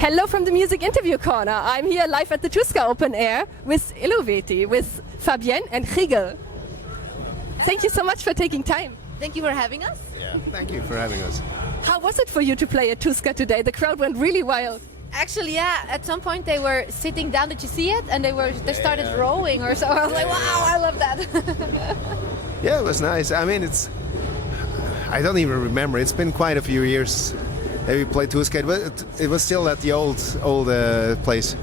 Hello from the Music Interview Corner. I'm here live at the Tuska Open Air with Eluveitie, with Fabienne and Chrigel. Thank you so much for taking time. Thank you for having us. Yeah, thank you for having us. How was it for you to play at Tuska today? The crowd went really wild. Actually, yeah, at some point they were sitting down, did you see it? And they started rowing or so. I was like, wow, I love that. Yeah, it was nice. I mean, I don't even remember. It's been quite a few years that we played Tuska. It was still at the old place.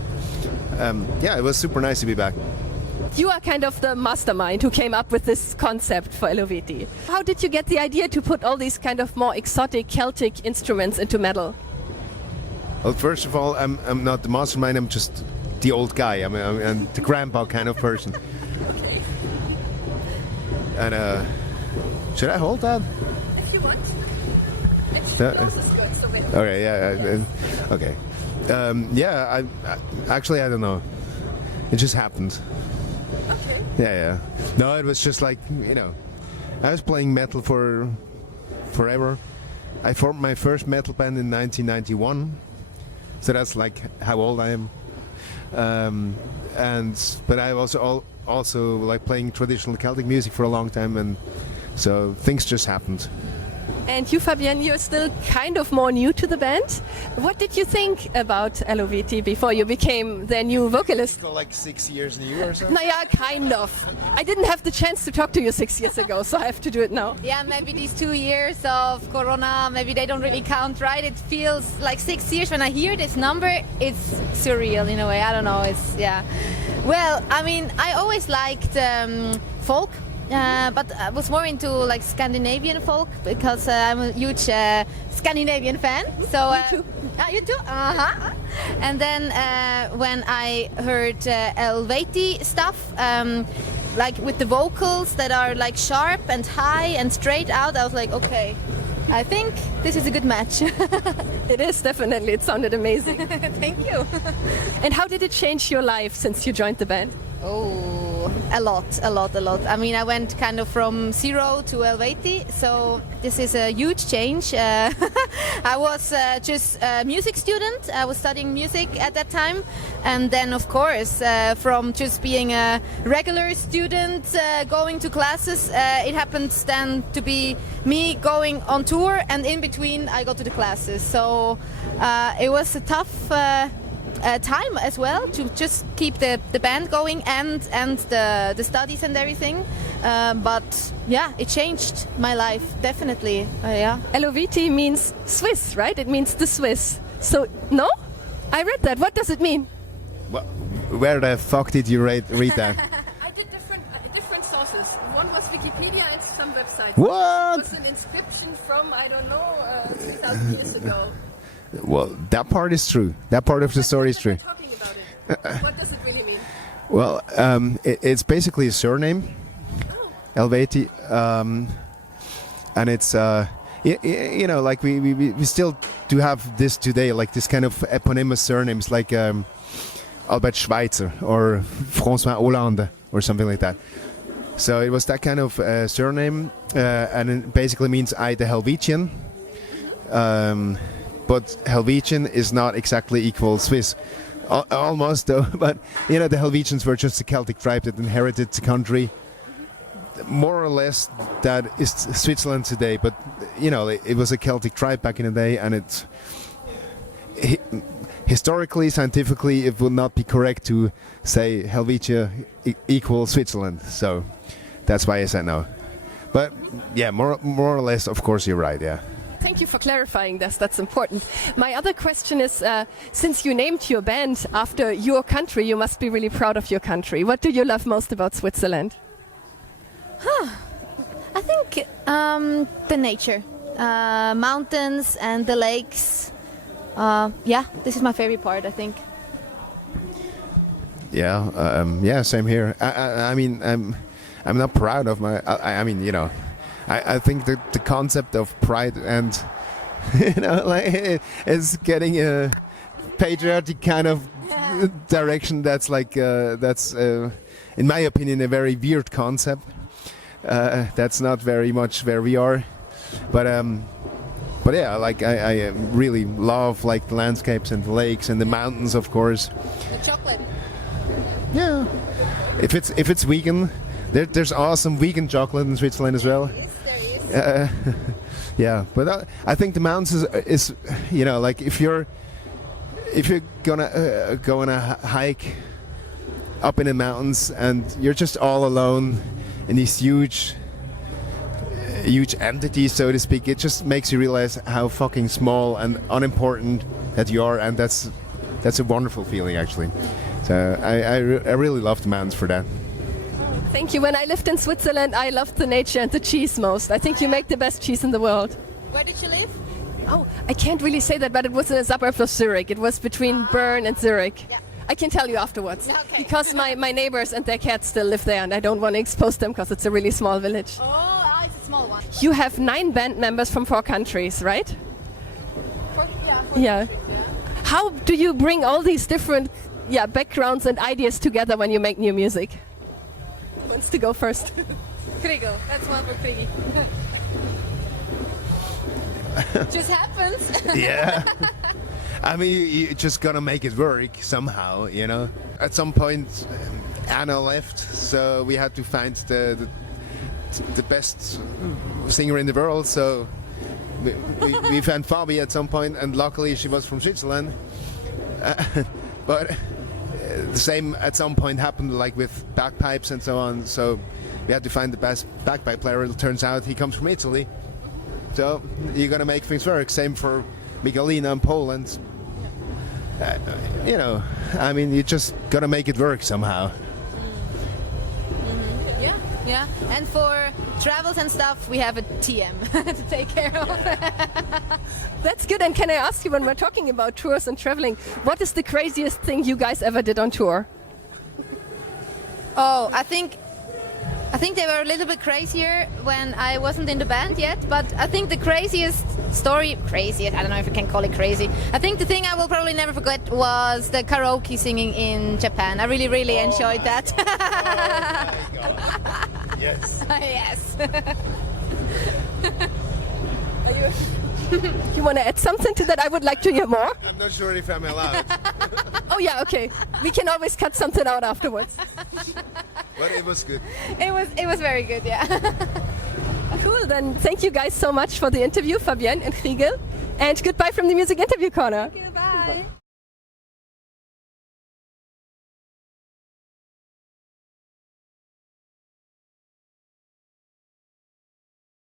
Yeah, it was super nice to be back. You are kind of the mastermind who came up with this concept for Eluveitie. How did you get the idea to put all these kind of more exotic Celtic instruments into metal? Well, first of all, I'm not the mastermind. I'm just the old guy. I'm the grandpa kind of person. Okay. And should I hold that? If you want. It's close is good, so there. Okay, yeah, okay. Yeah, actually I don't know. It just happened. Okay. Yeah. No, it was just like, I was playing metal for forever. I formed my first metal band in 1991, so that's like how old I am. But I was also like playing traditional Celtic music for a long time, and so things just happened. And you, Fabienne, you're still kind of more new to the band. What did you think about Eluveitie before you became their new vocalist? So like 6 years new or something? Naja, kind of. I didn't have the chance to talk to you 6 years ago, so I have to do it now. Yeah, maybe these 2 years of Corona, maybe they don't really count, right? It feels like 6 years. When I hear this number, it's surreal in a way. I don't know, yeah. Well, I mean, I always liked folk. But I was more into like Scandinavian folk because I'm a huge Scandinavian fan. So Me too. You too? Uh-huh. And then when I heard Eluveitie stuff, like with the vocals that are like sharp and high and straight out, I was like, okay, I think this is a good match. It is, definitely. It sounded amazing. Thank you. And how did it change your life since you joined the band? Oh, a lot. I mean, I went kind of from zero to Eluveitie, so this is a huge change. I was just a music student. I was studying music at that time, and then of course from just being a regular student going to classes, it happens then to be me going on tour, and in between I go to the classes. So it was a tough time as well to just keep the band going and the studies and everything, but yeah, it changed my life definitely. Yeah. Eluveitie means Swiss, right? It means the Swiss. So no, I read that. What does it mean? Where the fuck did you read that? I did different sources. One was Wikipedia and some website. What? It was an inscription from, I don't know, 2,000 years ago. Well, that part is true. That part of the story is true. Talking about it. What does it really mean? Well, it's basically a surname, Eluveitie, and it's like we still do have this today, like this kind of eponymous surnames, like Albert Schweitzer or François Hollande or something like that. So it was that kind of surname, and it basically means I the Helvetian. But Helvetian is not exactly equal Swiss. Almost though, but the Helvetians were just a Celtic tribe that inherited the country. More or less that is Switzerland today, but it was a Celtic tribe back in the day, and historically, scientifically, it would not be correct to say Helvetia equals Switzerland. So that's why I said no. But yeah, more or less, of course, you're right, yeah. Thank you for clarifying this. That's important. My other question is, since you named your band after your country, you must be really proud of your country. What do you love most about Switzerland? I think the nature, mountains and the lakes. Yeah, this is my favorite part, I think. Yeah, same here. I mean, I'm not proud of my. I mean, I think the concept of pride and like it's getting a patriotic kind of direction. That's like that's in my opinion a very weird concept. That's not very much where we are, but But yeah, like I really love like the landscapes and the lakes and the mountains, of course. The chocolate. Yeah. If it's vegan, there's awesome vegan chocolate in Switzerland as well. Yes, there is. Yeah, but I think the mountains is you know, like if you're gonna go on a hike up in the mountains and you're just all alone in these huge entities, so to speak, it just makes you realize how fucking small and unimportant that you are, and that's a wonderful feeling actually. So I really love the mountains for that. Thank you. When I lived in Switzerland, I loved the nature and the cheese most. I think you make the best cheese in the world. Where did you live? Oh, I can't really say that, but it was in a suburb of Zurich. It was between Bern and Zurich. Yeah. I can tell you afterwards. Okay. Because my neighbors and their cats still live there, and I don't want to expose them because it's a really small village. Oh, it's a small one. You have 9 band members from 4 countries, right? Yeah. How do you bring all these different backgrounds and ideas together when you make new music? Who wants to go first? Chrigel. That's one for Chrigel. Just happens. Yeah. I mean, you just gotta make it work somehow, you know. At some point, Anna left, so we had to find the best singer in the world. So we found Fabienne at some point, and luckily she was from Switzerland. But the same at some point happened, like with bagpipes and so on. So we had to find the best bagpipe player. It turns out he comes from Italy. So you're gonna make things work. Same for Michalina in Poland. You know, I mean, you just gotta make it work somehow. Yeah. And for travels and stuff, we have a TM to take care of. That's good. And can I ask you, when we're talking about tours and traveling, what is the craziest thing you guys ever did on tour? Oh, I think they were a little bit crazier when I wasn't in the band yet, but I think the craziest, I don't know if I can call it crazy. I think the thing I will probably never forget was the karaoke singing in Japan. I really, really enjoyed that. Oh my God. Yes. Yes. You want to add something to that? I would like to hear more. I'm not sure if I'm allowed, Oh yeah, okay. We can always cut something out afterwards. but it was good. It was very good, yeah. Cool, then thank you guys so much for the interview, Fabienne and Chrigel. And goodbye from the Music Interview Corner. Goodbye.